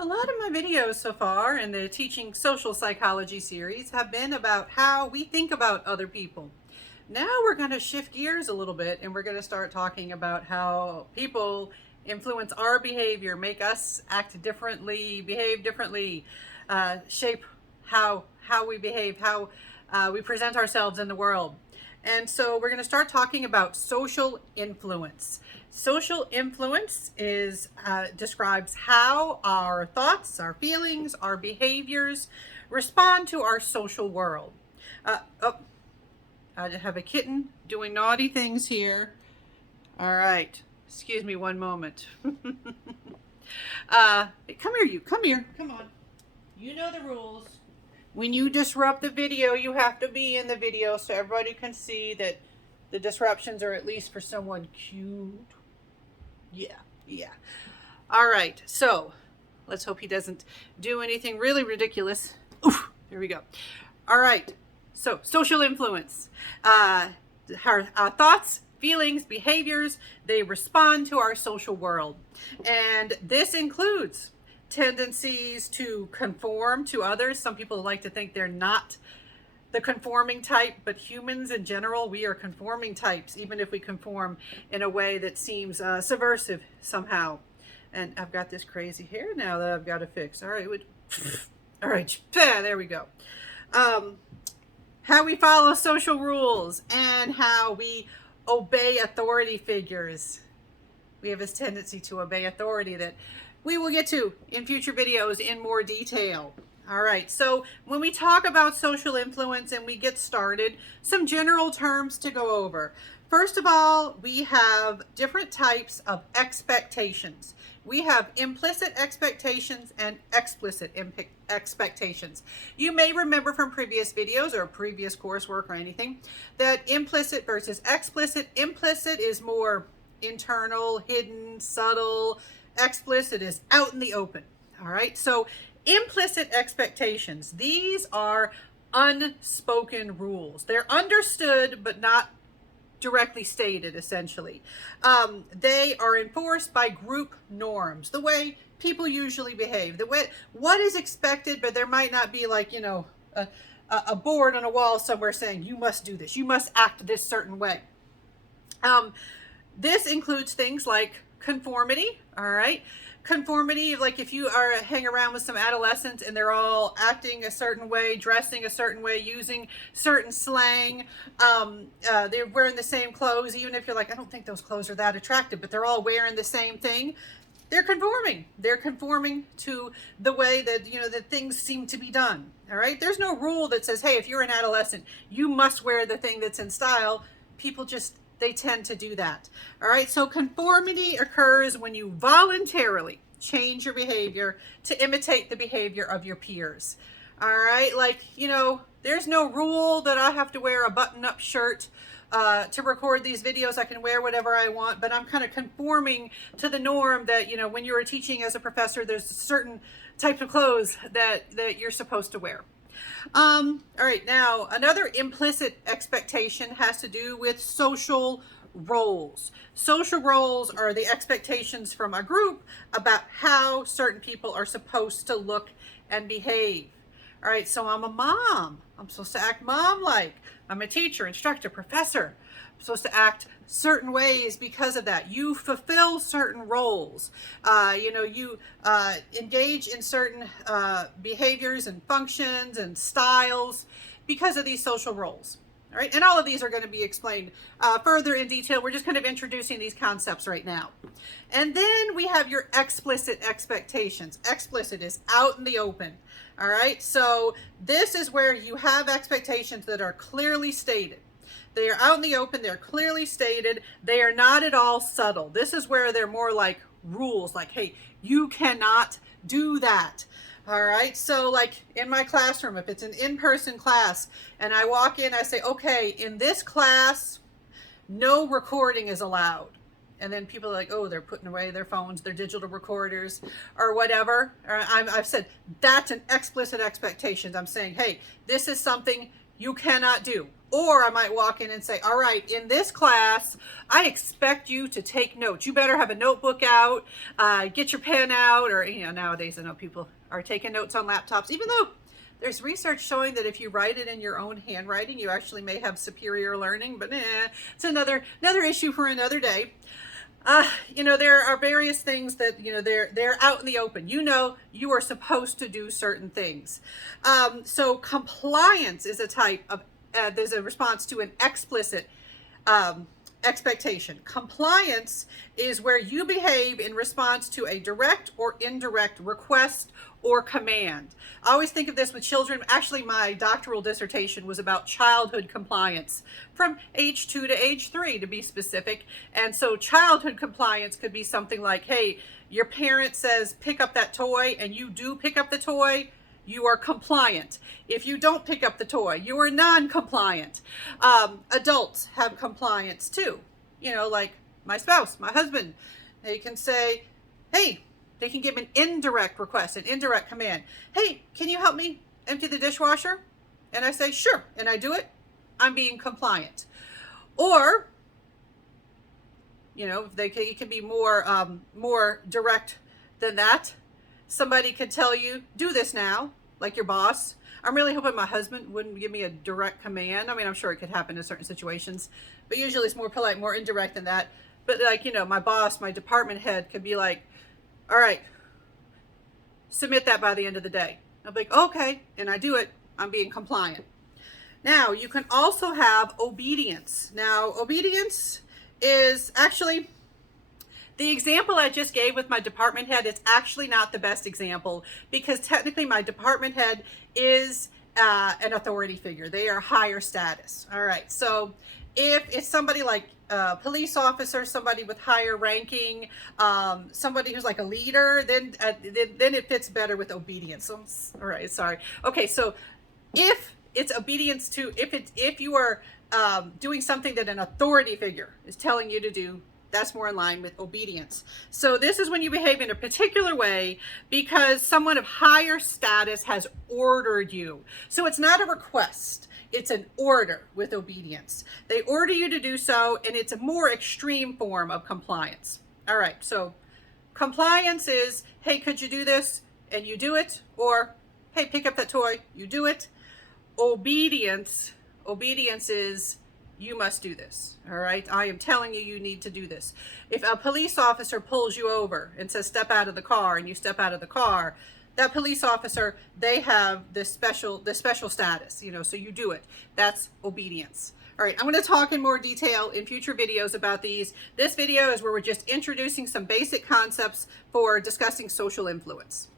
A lot of my videos so far in the Teaching Social Psychology series have been about how we think about other people. Now we're going to shift gears a little bit and we're going to start talking about how people influence our behavior, make us act differently, behave differently, shape how we behave, how we present ourselves in the world. And so we're going to start talking about social influence. Social influence describes how our thoughts, our feelings, our behaviors respond to our social world. Oh, I have a kitten doing naughty things here. All right, excuse me one moment. Come here, you. Come here. Come on. You know the rules. When you disrupt the video, you have to be in the video so everybody can see that the disruptions are at least for someone cute. Yeah. All right, so let's hope he doesn't do anything really ridiculous. Oof, there we go. All right, so social influence. Our thoughts, feelings, behaviors, they respond to our social world. And this includes tendencies to conform to others. Some people like to think they're not the conforming type, but humans in general, we are conforming types, even if we conform in a way that seems subversive somehow. And I've got this crazy hair now that I've got to fix. All right, there we go. How we follow social rules and how we obey authority figures. We have this tendency to obey authority that we will get to in future videos in more detail. All right, so when we talk about social influence and we get started, some general terms to go over. First of all, we have different types of expectations. We have implicit expectations and explicit expectations. You may remember from previous videos or previous coursework or anything that implicit versus explicit. Implicit is more internal, hidden, subtle. Explicit is out in the open. All right, so implicit expectations, these are unspoken rules. They're understood but not directly stated, essentially. They are enforced by group norms, the way people usually behave, the way what is expected, but there might not be like, a board on a wall somewhere saying you must do this, you must act this certain way. This includes things like conformity. All right, conformity, like if you hang around with some adolescents and they're all acting a certain way, dressing a certain way, using certain slang, they're wearing the same clothes, even if you're like, I don't think those clothes are that attractive, but they're all wearing the same thing. They're conforming to the way that that things seem to be done. All right, there's no rule that says, hey, if you're an adolescent you must wear the thing that's in style. People just, they tend to do that. All right, so conformity occurs when you voluntarily change your behavior to imitate the behavior of your peers. All right, like, there's no rule that I have to wear a button-up shirt to record these videos. I can wear whatever I want, but I'm kind of conforming to the norm that, when you're teaching as a professor, there's certain types of clothes that you're supposed to wear. All right, now another implicit expectation has to do with social roles. Social roles are the expectations from a group about how certain people are supposed to look and behave. All right, so I'm a mom. I'm supposed to act mom-like. I'm a teacher, instructor, professor. I'm supposed to act certain ways because of that. You fulfill certain roles. You engage in certain behaviors and functions and styles because of these social roles. All right, and all of these are going to be explained further in detail. We're just kind of introducing these concepts right now. And then we have your explicit expectations. Explicit is out in the open. All right, so this is where you have expectations that are clearly stated. They are out in the open, they're clearly stated, they are not at all subtle. This is where they're more like rules, like, hey, you cannot do that. All right, so like in my classroom, if it's an in-person class and I walk in, I say, okay, in this class, no recording is allowed. And then people are like, oh, they're putting away their phones, their digital recorders, or whatever. I've said, that's an explicit expectation. I'm saying, hey, this is something you cannot do. Or I might walk in and say, all right, in this class, I expect you to take notes. You better have a notebook out, get your pen out, or, nowadays I know people are taking notes on laptops, even though there's research showing that if you write it in your own handwriting, you actually may have superior learning, but it's another issue for another day. There are various things that, they're out in the open. You are supposed to do certain things. So compliance is a type of, there's a response to an explicit expectation. Compliance is where you behave in response to a direct or indirect request or command. I always think of this with children. Actually, my doctoral dissertation was about childhood compliance from age 2 to age 3, to be specific. And so childhood compliance could be something like, hey, your parent says pick up that toy and you do pick up the toy, you are compliant. If you don't pick up the toy, you are non-compliant. Adults have compliance too. Like my spouse, my husband, they can say, hey, they can give an indirect request, an indirect command. Hey, can you help me empty the dishwasher? And I say, sure. And I do it. I'm being compliant. Or, it can be more direct than that. Somebody could tell you, do this now, like your boss. I'm really hoping my husband wouldn't give me a direct command. I mean, I'm sure it could happen in certain situations, but usually it's more polite, more indirect than that. But my boss, my department head could be like, all right, submit that by the end of the day. I'll be like, okay, and I do it. I'm being compliant. Now, you can also have obedience. Now, obedience is actually, the example I just gave with my department head is actually not the best example, because technically my department head is an authority figure. They are higher status. All right, so if it's somebody like a police officer, somebody with higher ranking, somebody who's like a leader, then it fits better with obedience. So, all right, sorry. Okay, so if it's obedience to, if you are doing something that an authority figure is telling you to do, that's more in line with obedience. So this is when you behave in a particular way because someone of higher status has ordered you. So it's not a request. It's an order with obedience. They order you to do so, and it's a more extreme form of compliance. All right, so compliance is, hey, could you do this? And you do it. Or, hey, pick up that toy. You do it. Obedience is, you must do this. All right, I am telling you, you need to do this. If a police officer pulls you over and says, step out of the car, and you step out of the car, that police officer, they have this special status, so you do it. That's obedience. All right, I'm going to talk in more detail in future videos about these. This video is where we're just introducing some basic concepts for discussing social influence.